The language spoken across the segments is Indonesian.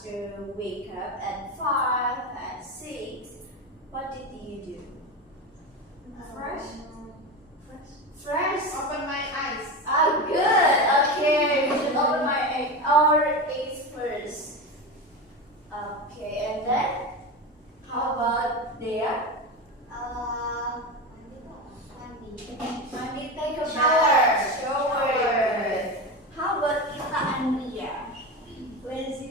after wake up at 5, at 6, what did you do? Fresh? Open my eyes. Oh, good. Okay, we should open our eyes first. Okay, and then how about there? Mandi, take a shower. How about Kita Andrea? Lazy.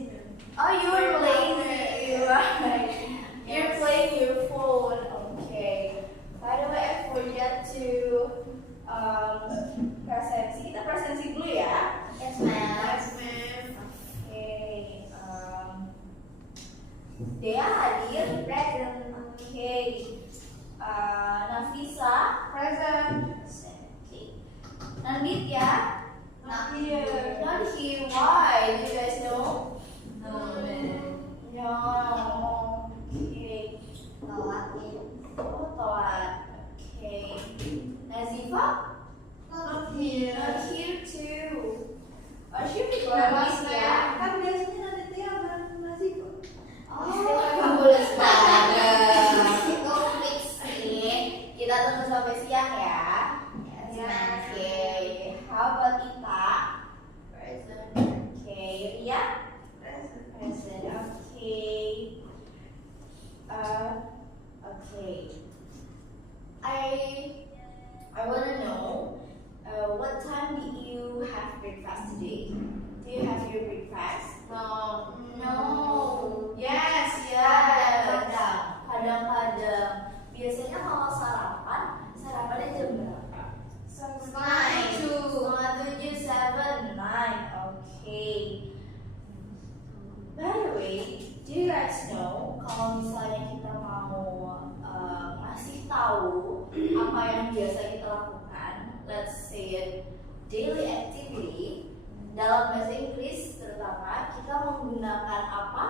Oh, you're lazy. Right. You're playing your phone. Okay. By the way, I forgot to presensi. Kita presensi dulu ya. Yes, ma'am. Okay. Dea hadir, present. Okay. Nafisa, Present. okay. Nanditya, Not here. not here. Why? Do you guys know? No. No. Okay. Oh, Toat. Okay. Nazifa, Not here. not here too. Oh, she Balas ya. ya. Kan biasanya nanti dia nasi kok. Oh, boleh banget. Itu fix nih. Kita tunggu sampai siang ya. Yes. Okay. How about Ita? Present. Okay. Ria? Present. Present. Okay. Okay. I wanna know what time did you have breakfast today? Do you have your breakfast? No. No. Yes. Kadang-kadang. Biasanya kalau sarapannya jam berapa? Setengah 7, 7, 9. Okay. By the way, do you guys know kalau misalnya kita mau ngasih tahu apa yang biasa kita lakukan, let's say it, daily activity, dalam bahasa Inggris terutama kita menggunakan apa?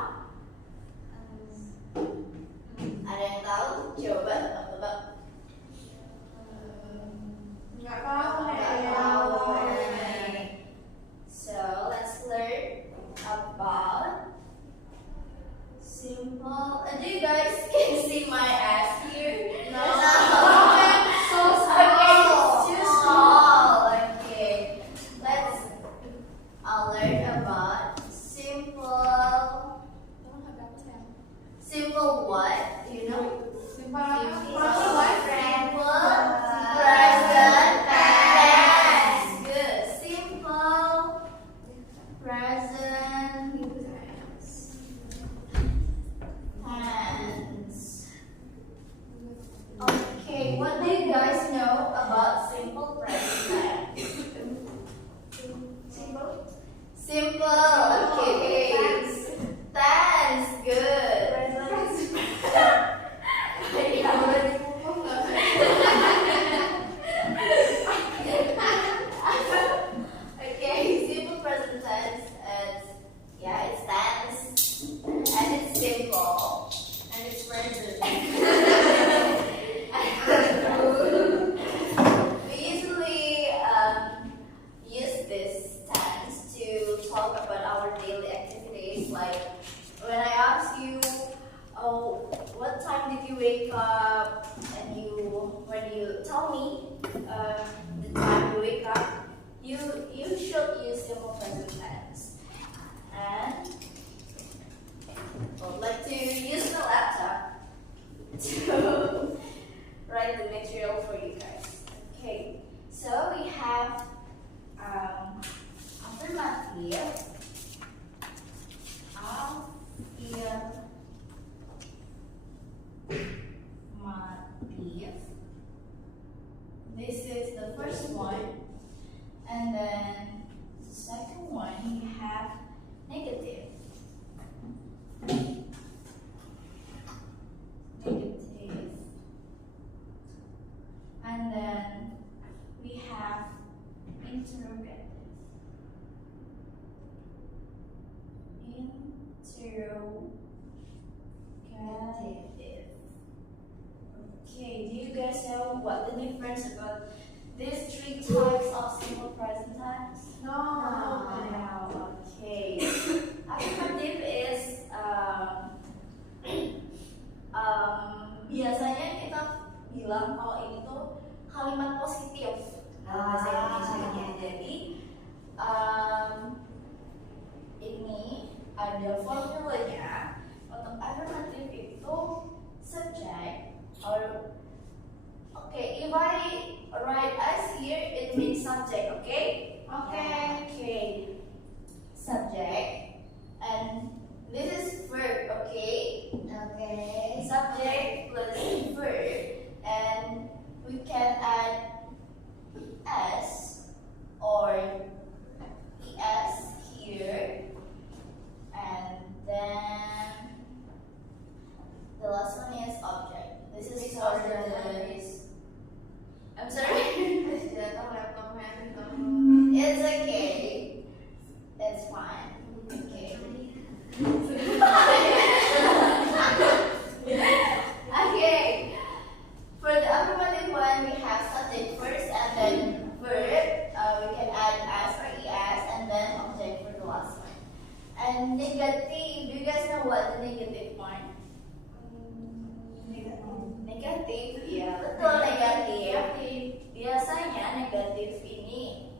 Ada yang tahu? Coba tebak-tebak. Nggak tahu. Nggak tahu. So let's learn about simple. Do you guys can see my ass here? No. So small. Okay, it's too small. Okay, I'll learn about simple. Simple what? Do you know? Simple Present tense. Good. Simple present tense. Okay, what do you guys know about simple present tense? Simple. Okay. Tense. Good. Okay, simple present tense is it's tense and it's simple and it's present. We usually use this tense to talk about our daily activities. Like when I ask you, oh, what time did you wake up? And when you tell me the time you wake up, you should use simple present tense. And I would like to use the laptop to write the material for you guys. Okay, so we have affirmative, this is the first one, and then the second one we have negative. And then we have interrogative. Okay, do you guys know what the difference about these three types of simple present tense? No. Okay. Affirmative is ada formulanya. Untuk affirmative itu subject or okay, if I write as here, it means subject, okay? Okay. Subject. And this is verb, okay? Okay. Subject plus verb. And we can add s or es here. And then the last one is object. This is for the... I'm sorry? It's okay. It's fine. Okay. Okay. For the affirmative one, we have subject first and then verb. We can add as or es and then object for the last one. And negative, you guys know what the negative one? Negatif, ya betul, negatif. Biasanya negatif ini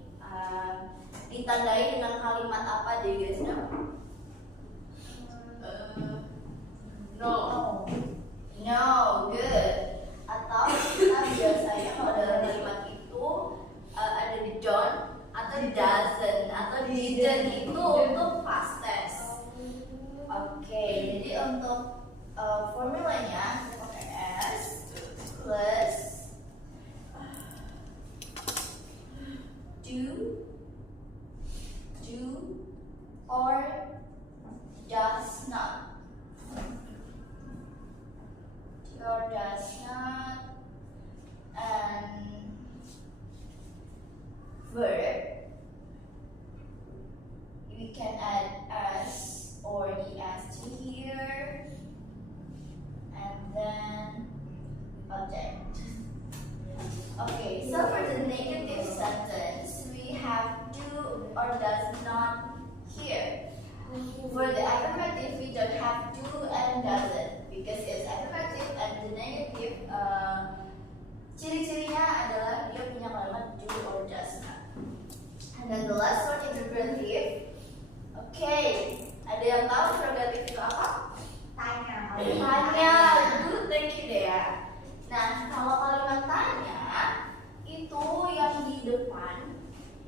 ditandai dengan kalimat apa, do you guys know? No, good. Atau kita biasanya kalau dalam kalimat itu ada di don't atau di doesn't atau di didn't itu untuk past tense. Oke, jadi untuk formulanya kita pakai s plus do or does not. Do or does not and verb. We can add as or es to here. And then object. Okay, so for the negative sentence, we have do or does not here. For the affirmative, we don't have do and doesn't because it's affirmative, and the negative ciri-cirinya adalah dia punya kalimat do or does not. And then the last one, interrogative. Okay, ada yang tahu interrogative itu apa? Tanya. Tanya, good, thank you Dea. Nah, kalau kalimat tanya itu yang di depan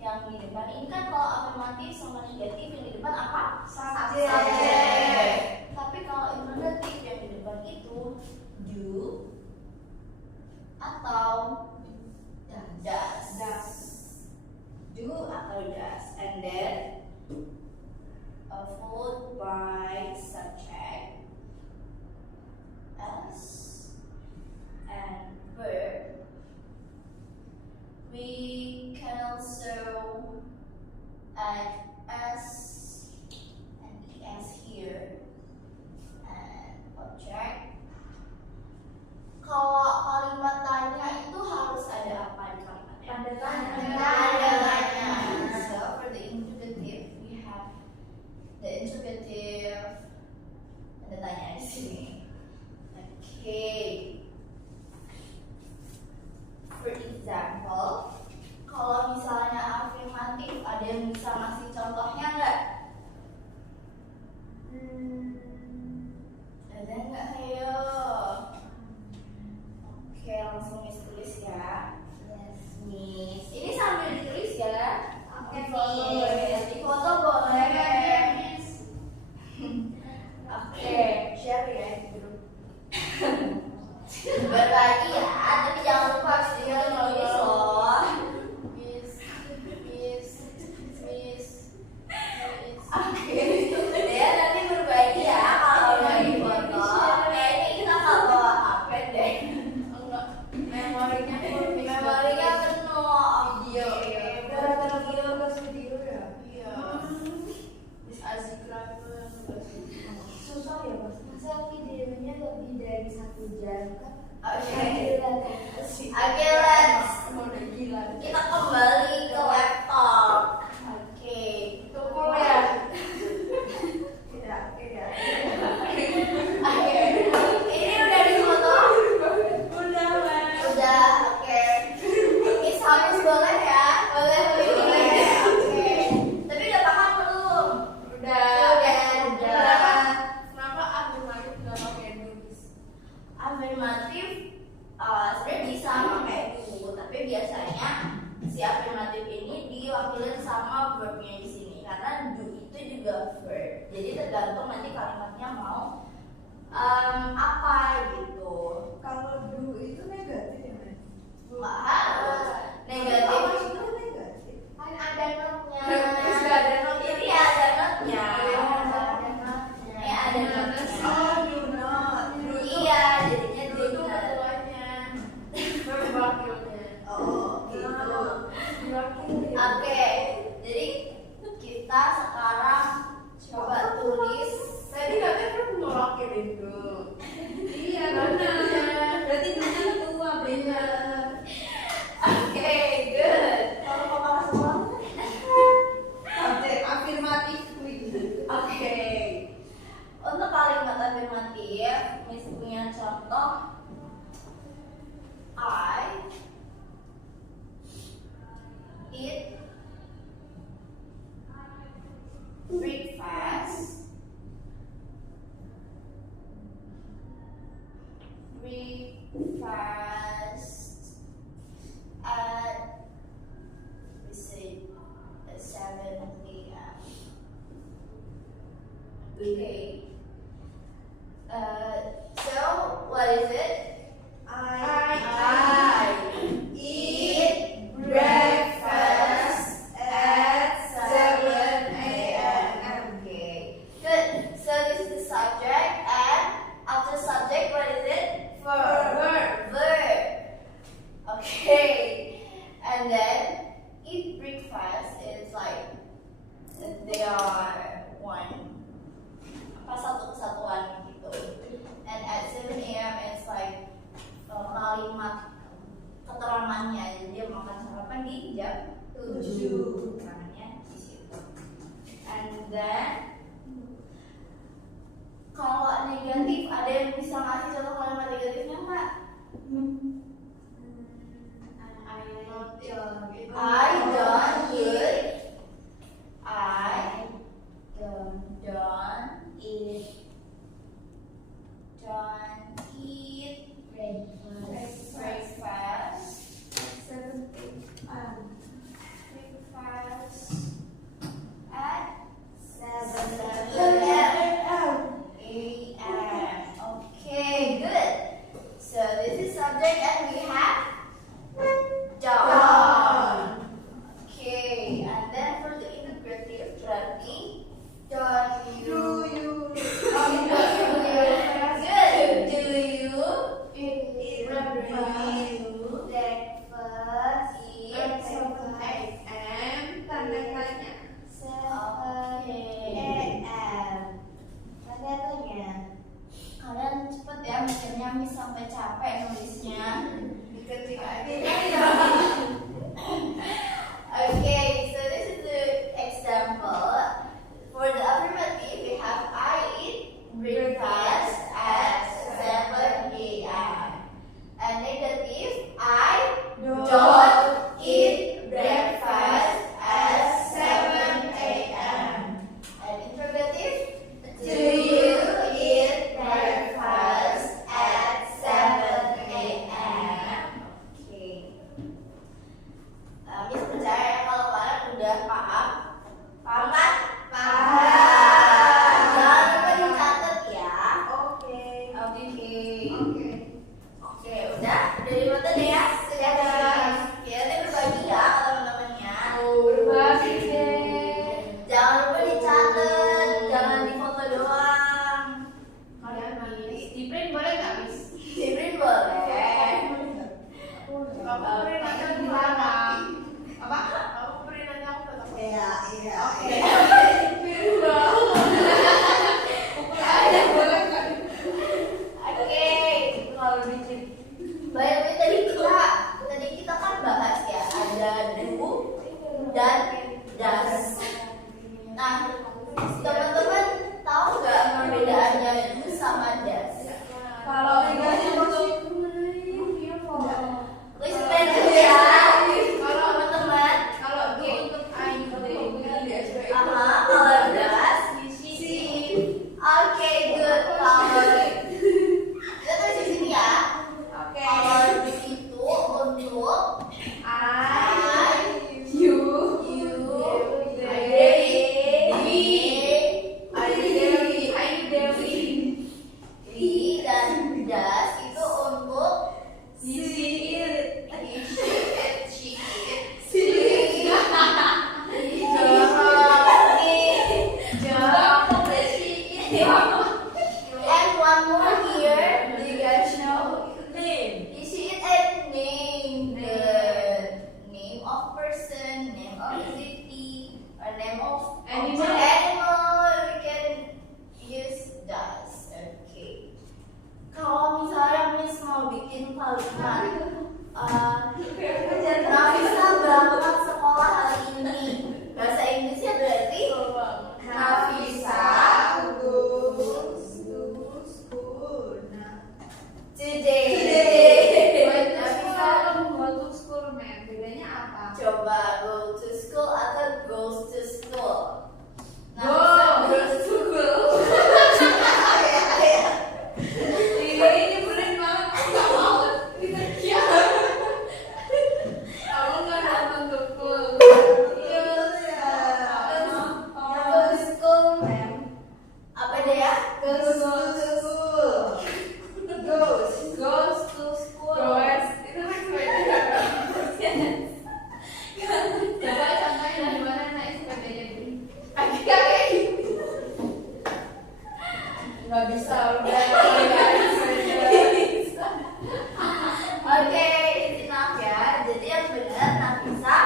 ini kan kalau afirmatif sama negatif yang di depan apa? Subject. Tapi kalau interrogatif yang di depan itu do atau does. Do atau does, and then followed by subject as and verb. We can also add s and es here and object. Kalau kalimat tanya itu harus ada apa di kalimatnya? Tanda tanya. Tanda tanya. So for the interrogative, we have the interrogative tanda tanya di sini. Okay. For example, kalau misalnya afirmatif, ada yang bisa ngasih contohnya nggak? Ada nggak? Ayo. Oke, langsung Miss tulis ya. Yes. Miss, ini sambil ditulis ya. Oke, Miss. Di foto boleh. Oke, share ya di grup. Berbagi ya, tapi jangan lupa harus tinggal nulis loh. Miss. Oke, dia nanti berbagi ya kalau mau di foto. Kayaknya kita nggak bawa HP deh. Memorinya penuh. video. Gara-gara video ya. Iya. Miss Azikra itu yang ngebahasin. Susah ya mas. Masa videonya lebih dari 1 jam kan? Oke. Oke, Let's Udah gila. kita kembali ke laptop. Oke. Tunggu ya. Tidak. Oke. Ini udah di foto? Udah lah. Udah, oke. Miss hapus boleh ya? Boleh. Oke. Tapi udah paham belum? Udah. buat verb. Jadi tergantung nanti kalimatnya mau apa gitu. Kalau do itu negatif ya, Mas? Nggak harus negatif. Maksudnya negatif. Kan ada notnya. Terus nggak ada notnya. Ini ada notnya. Ada Ini ada notnya. Oh, do not. Do itu Iya, jadinya do itu tidak. ketuanya. Verb wakilnya. Oh, gitu. Diwakili. Oke, jadi kita sekarang coba tulis. Tadi katanya verb mewakili do. Iya, benar. Berarti do-nya tua, benar. Oke, good. Kalau kepala sekolah subjek afirmatif Oke. Untuk kalimat afirmatif, Miss punya contoh. I eat breakfast. Breakfast at, we say, at 7 a.m. Okay. So what is it? I eat breakfast at 7 a.m. Okay. Good. So this is the subject, and after subject, what is it? Verb. Okay. And then eat breakfast is like they are one. Satu kesatuan gitu. And at 7 a.m. it's like kalimat keterangannya, jadi dia makan sarapan di jam 7. Keterangannya di situ. And then kalau negatif, ada yang bisa ngasih contoh kalimat negatifnya nggak? I don't eat. I don't eat breakfast. Breakfast at 7 a.m. Okay, good. So this is subject, and we have done. Okay, and then for the integrative, berarti don't you? Good. Do you eat breakfast? Eat 7 AM tanda tanya. 7 a.m. Tanda tanya. Kalian cepet ya mikirnya, Miss sampai capek nulisnya. Diketik aja. Okay, so this is the example. For the affirmative, we have I eat breakfast at 7 a.m. And negative, I don't eat breakfast at 7 a.m. And interrogative, do you eat breakfast at 7 a.m.? Okay. Miss percaya ya kalau kalian udah paham. Paham kan? Paham. Jangan lupa dicatat ya. Oke. Oke, udah dibuat deh ya. Sudah. Ya, nanti berbagi ya teman-temannya. Berbagi deh. Jangan lupa dicatat, jangan difoto doang. Kalian di print boleh nggak, Miss? Di print boleh. Kamu print aja di mana? Apa? Kamu print aja aku tetap. Iya. Oke. Boleh nggak? Oke, kalau bikin. Bayangin tadi kita kan bahas ya, ada do dan das. Nah, teman-teman tahu nggak perbedaannya do sama das? Kalau negatif untuk Please pen dulu ya, teman-teman. kalau do untuk di SBI. Kalau das Si. Oke, good. Kalau kita tulis di sini ya. Oke. Kalau di situ untuk I, you, you, they, we, And one more here. Do you guys know? Name. You see it at name. Good. Name of person, name of city, or name of Animal. animal. We can use does. Okay. Kalau misalnya Miss mau bikin kalimat, Nafisa berangkat sekolah hari ini. Bahasa Inggrisnya berarti Nafisa goes to school. Nah. today. Nafisa go to school, ma'am. Bedanya apa? Coba go to school atau goes to school. Goes to school. Ini beneran banget. Aku nggak mau. Aku nggak nonton Tukul. Go to school, ma'am. Apa dia? Goes to school. Goes to school. Goes. Itu kan sepeda. Coba contohin gimana naik sepedanya Bri. Kayak gitu. Nggak bisa udah. Oke, it's enough ya. Jadi yang benar Nafisa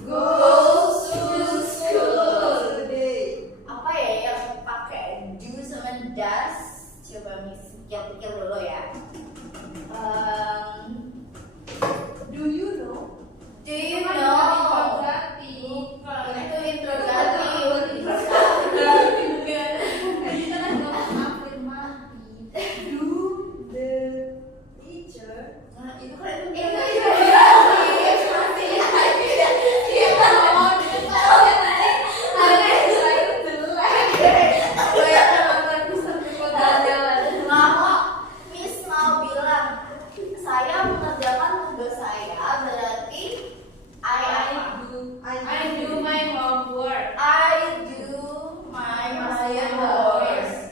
Goes to school today. apa ya yang pakai do sama does? Coba Miss pikir dulu ya. Do you know? Do you Bukan know? interrogatif. Itu interrogatif. Itu kan ngomong afirmatif. Do the teacher? Nah, itu kan Itu Miss mau bilang saya mengerjakan tugas saya berarti I do my homework. I do my homework.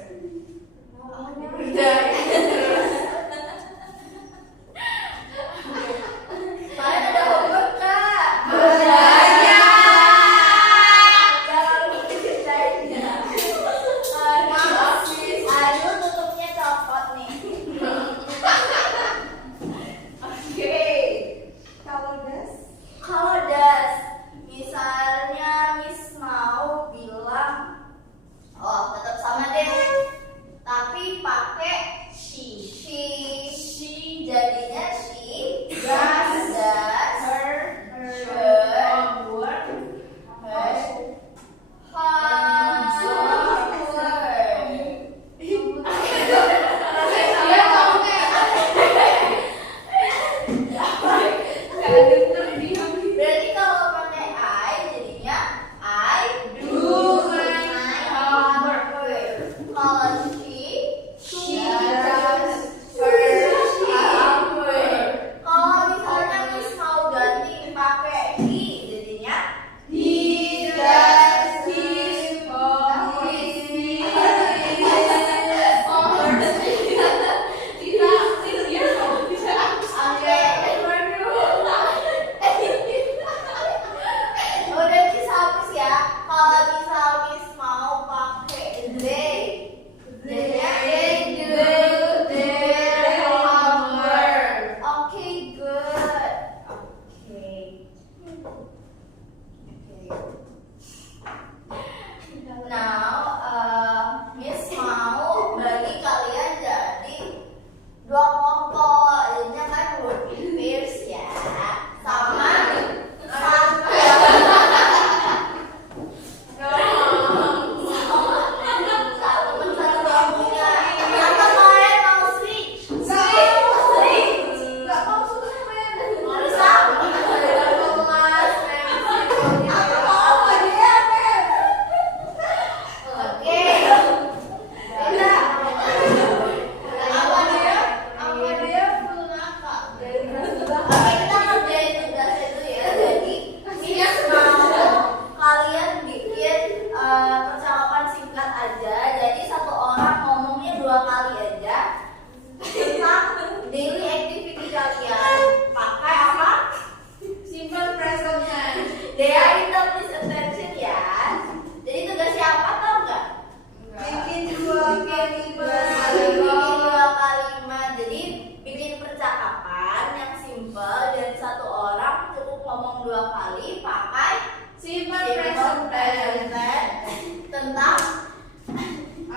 Kalian ada homework kak? Banyak. Jangan bercanda. Aduh tutupnya copot nih. Oke. Kalau das, misalnya Miss mau bilang, oh tetap sama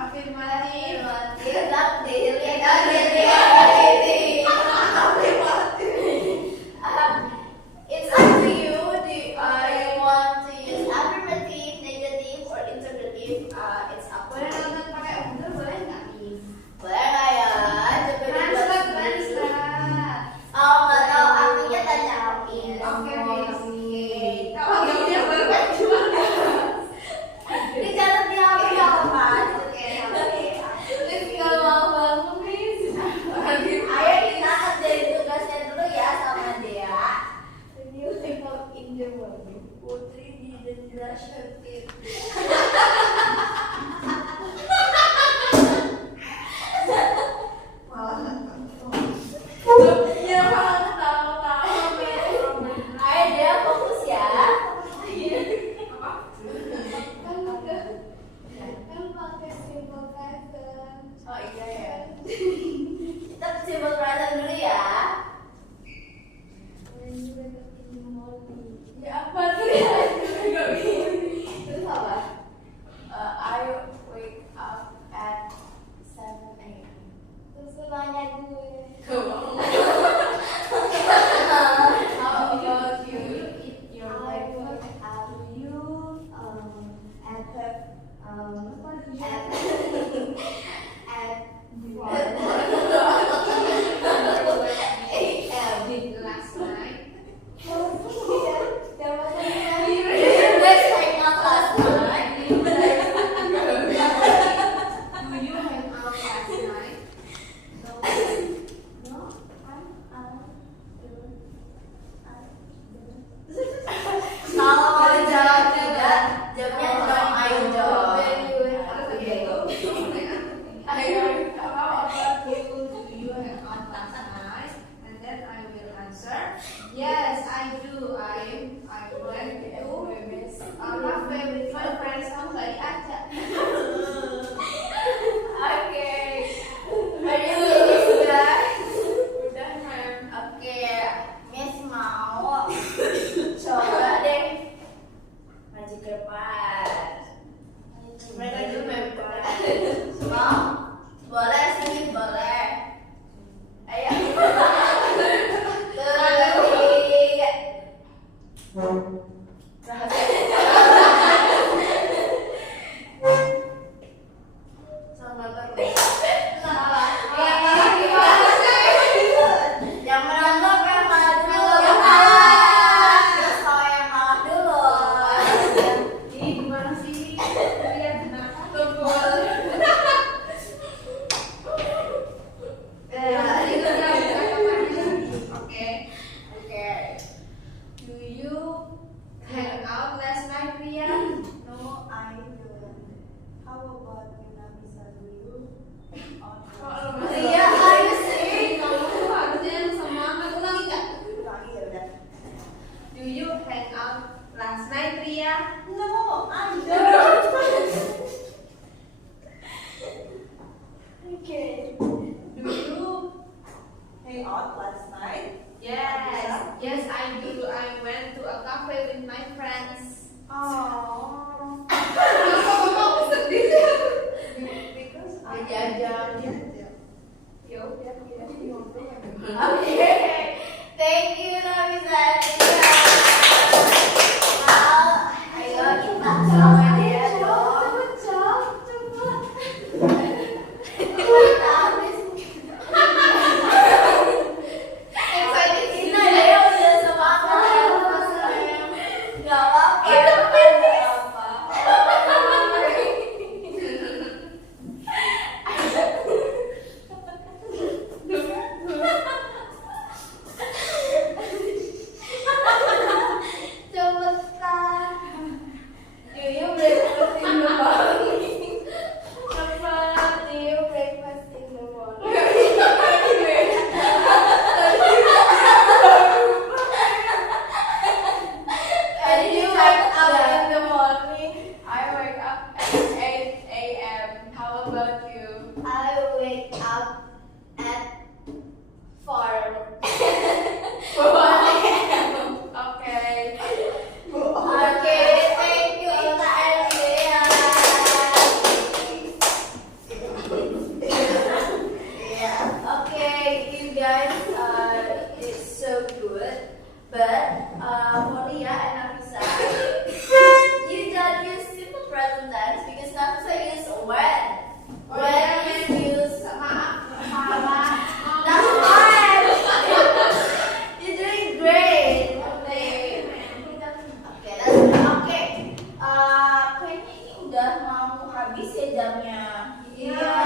Afirmatif. Not daily activity. It's up to you. Do you want to use affirmative, negative, or interrogative? It's up to Boleh you. nonton pakai order boleh nggak nih? Boleh nggak ya? Coba dibuat Translate, sendiri. translate. Oh, nggak tahu artinya tanya Amin. Oke, Oke. Kalau nggak punya bapak gimana? Ini jangan diambil nggak apa-apa. Oke. Terus kalau mau bangun please. Ayo kita kerjain tugasnya dulu ya sama Dea. When you wake up in the morning, Putri didn't brush her teeth. Iya, tahu-tahu. Ayo Dea fokus ya. Kan pakai simple pattern. Oh iya ya. Kita simple present dulu ya. When you wake up in the morning. Ya apa tuh ya? Nggak bisa. Terus apa? I wake up at 7 a.m. Terus lu nanya gue. How about you? Eat your I breakfast. work out. You at Did last night? Let's hang out last night. Do you hang out last night? Kalau mau dijawab tidak, jawabnya no. Ayo jawab. Ayo, how about you? Do you hang out last night? And then I will answer, yes, I do. I went to cafe with my friends. Kamu nggak diajak. Oke. Ready to listen, guys? Udah, ma'am. Oke, Miss mau coba deh maju ke depan. Mereka dulu member. Mau? Boleh sih, boleh. Ayo. Sama terus. Yang menonton yang maju. Terus kalau yang kalah dulu. Ini gimana sih? Lihat kenapa? Tebal. Itu dia Oke. Oke. Do you hang out last night, Ria? No, I don't. How about you, Nafisa? Do you? Ria, ayo sih. Kamu harusnya yang semangat. Ulangi nggak? Lagi ya udah. Do you hang out last night, Ria? No, I don't. Okay. Do you? Hang out last night. Yes. Yes, I do. I went to a cafe with my friends. Oh. Kenapa kamu sedih? Because I jajan. Ya udah, kita ngobrol. Oke. Thank you, Nafisa. Now, ayo kita sama dia dong. Kita habis. Excited sih. Kita ya udah semangat. Gak apa-apa. Gak apa. jamnya. Iya.